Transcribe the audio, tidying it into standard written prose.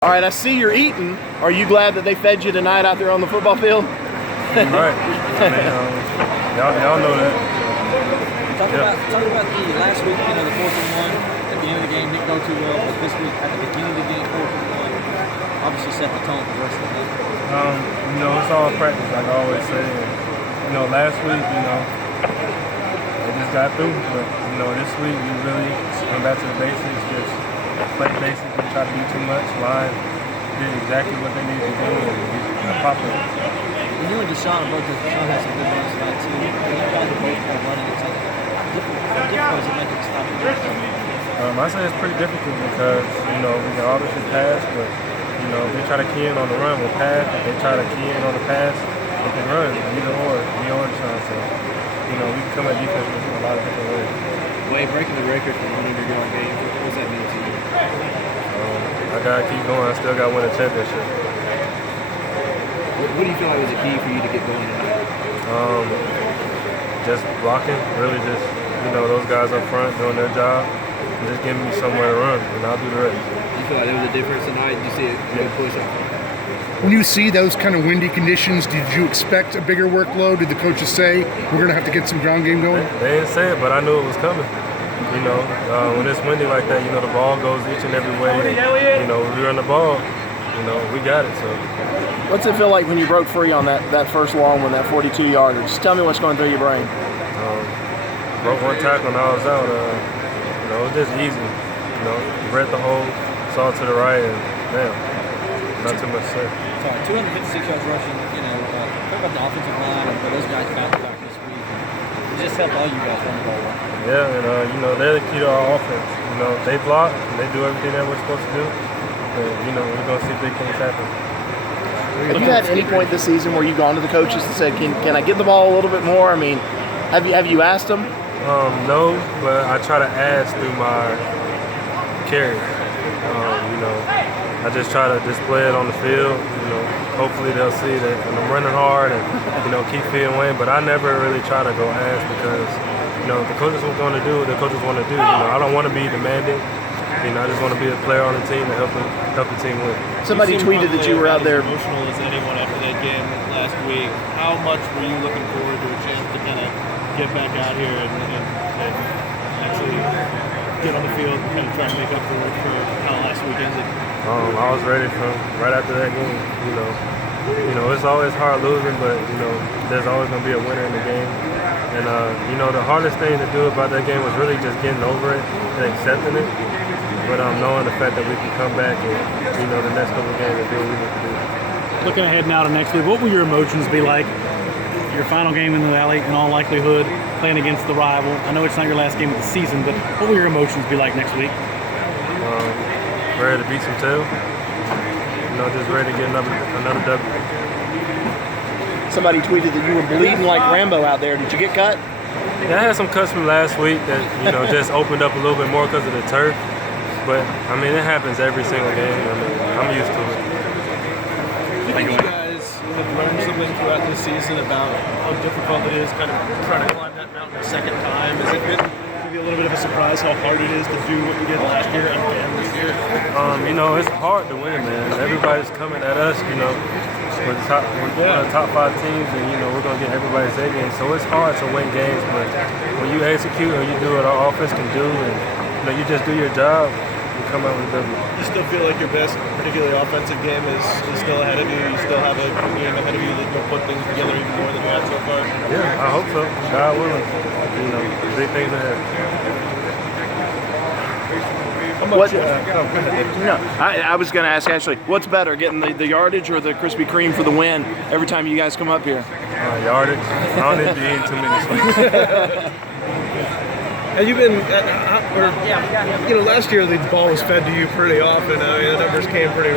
All right, I see you're eating. Are you glad that they fed you tonight out there on the football field? Right. I mean, y'all know that. Talk about the last week, the 4th and 1. At the end of the game didn't go too well, but this week at the beginning of the game, 4th and 1, obviously set the tone for the rest of the game. It's all practice, like I always say. And, last week, they just got through, but this week we really went back to the basics, just play basics, and try to do too much. Line did exactly what they needed to do, and pop it. When you and Deshaun both, Deshaun had some good runs tonight too. When you guys are both running, it's like difficult to make it stop the run. I say it's pretty difficult because we can obviously pass, but they try to key in on the run with pass. If they try to key in on the pass, they can run either or. Me or Deshaun, so we can come at defense in a lot of different ways. Wade, breaking the record for 100-yard game, what does that mean to you? I gotta keep going. I still gotta win a championship. What do you feel like was the key for you to get going tonight? Just blocking. Really, just those guys up front doing their job, and just giving me somewhere to run, and I'll do the rest. You feel like there was a difference tonight? Did you see it push up? When you see those kind of windy conditions, did you expect a bigger workload? Did the coaches say we're going to have to get some ground game going? They didn't say it, but I knew it was coming. When it's windy like that, the ball goes each and every way. When we run the ball, we got it. So, what's it feel like when you broke free on that first long one, that 42-yarder? Just tell me what's going through your brain. Broke one tackle and I was out. It was just easy. Read the hole, saw it to the right, and damn, not too much to say. Sorry, 256 yards rushing. Talk about the offensive line and those guys bounced back this week. It just helped all you guys run the ball well. Yeah, and they're the key to our offense. They block, and they do everything that we're supposed to do. And, we're going to see big things happen. Have you had any point this season where you've gone to the coaches and said, can I get the ball a little bit more? I mean, have you asked them? No, but I try to ask through my carry. I just try to display it on the field. Hopefully they'll see that I'm running hard and keep feeding Wayne. But I never really try to go ask because the coaches are going to do what the coaches want to do. I don't want to be demanding. I just want to be a player on the team to help the team win. Somebody tweeted that you were out there. As emotional as anyone after that game last week. How much were you looking forward to a chance to kind of get back out here and actually get on the field and kind of try and make up for how last week ended? I was ready from right after that game. It's always hard losing, but there's always going to be a winner in the game. And the hardest thing to do about that game was really just getting over it and accepting it. But knowing the fact that we can come back and the next couple of games and do what we need to do. Looking ahead now to next week, what will your emotions be like? Your final game in the Valley, in all likelihood, playing against the rival. I know it's not your last game of the season, but what will your emotions be like next week? Ready to beat some tail. Just ready to get another W. Somebody tweeted that you were bleeding like Rambo out there. Did you get cut? Yeah, I had some cuts from last week that just opened up a little bit more because of the turf. But it happens every single game. I'm used to it. Do you think you guys have learned something throughout this season about how difficult it is kind of trying to climb that mountain a second time? Has it been maybe a little bit of a surprise how hard it is to do what we did last year and this year? It's hard to win, man. Everybody's coming at us, we're one of the top 5 teams, and we're gonna get everybody's A game. So it's hard to win games, but when you execute and you do what our offense can do, and you just do your job, you come out with a W. You still feel like your best, particularly offensive game, is still ahead of you? You still have a game ahead of you that will put things together even more than you had so far? Yeah, I hope so. God willing. Big things ahead. I was going to ask actually, what's better, getting the yardage or the Krispy Kreme for the win every time you guys come up here? Yardage. I don't need to be eating too many sweets. Have you been, last year the ball was fed to you pretty often. The numbers came pretty